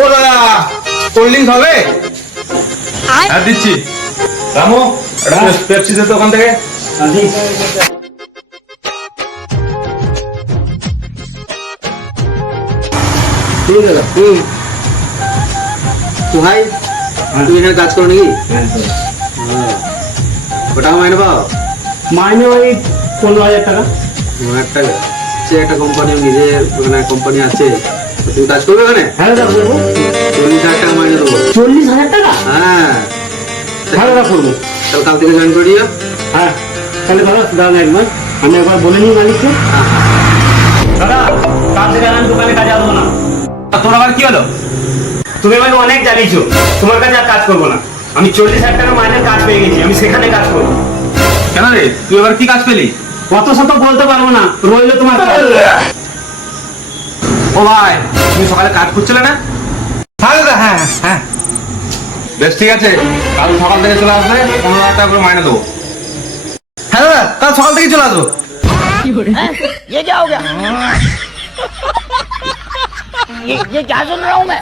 ও দাদা, cold drinks হবে? হ্যাঁ দিচ্ছি। রামু, একটা পেপসি দে তো ওখান থেকে। ঠিক আছে। তো ভাই তুমি এখানে কাজ করো নাকি? ওটা মাইনে পাও? মাইনে ওই 15,000 টাকা। 1 টাকা? সে একটা কোম্পানি, নিজের ওখানে কোম্পানি আছে, তো তুমি কাজ করবে ওখানে? হ্যাঁ দাদা করবো। 40,000 টাকা মাইনে দেবো। 40,000 টাকা? হ্যাঁ, হ্যাঁ দাদা করবো। তাহলে কাল থেকে জয়েন করে দিও। হ্যাঁ তাহলে দাদা দাদা একবার আমি একবার বলে নিই মালিককে। দাদা কাল থেকে আমি দোকানে কাজে আসবো না। তোর আবার কি হলো? তুমি আমাকে অনেক জ্বালিয়েছো, তোমার কাছে আর কাজ করবো না। আমি 40,000 টাকা মাইনের কাজ পেয়ে গেছি, আমি সেখানে কাজ করবো। কেন রে, তুই এবার কি কাজ পেলি? কত শত বলতে পারবো না, রইলো তোমার কাজ। ও ভাই, তুমি সকালে কাজ করছিলে না? হ্যাঁ দাদা, হ্যাঁ হ্যাঁ। বেশ ঠিক আছে, কাল সকাল থেকে চলে আসবে, 15,000 টাকা করে মাইনে দেবো। হ্যাঁ দাদা, কাল সকাল থেকে চলে আসবো। ये क्या हो गया? ये क्या सुन रहा हूँ मैं?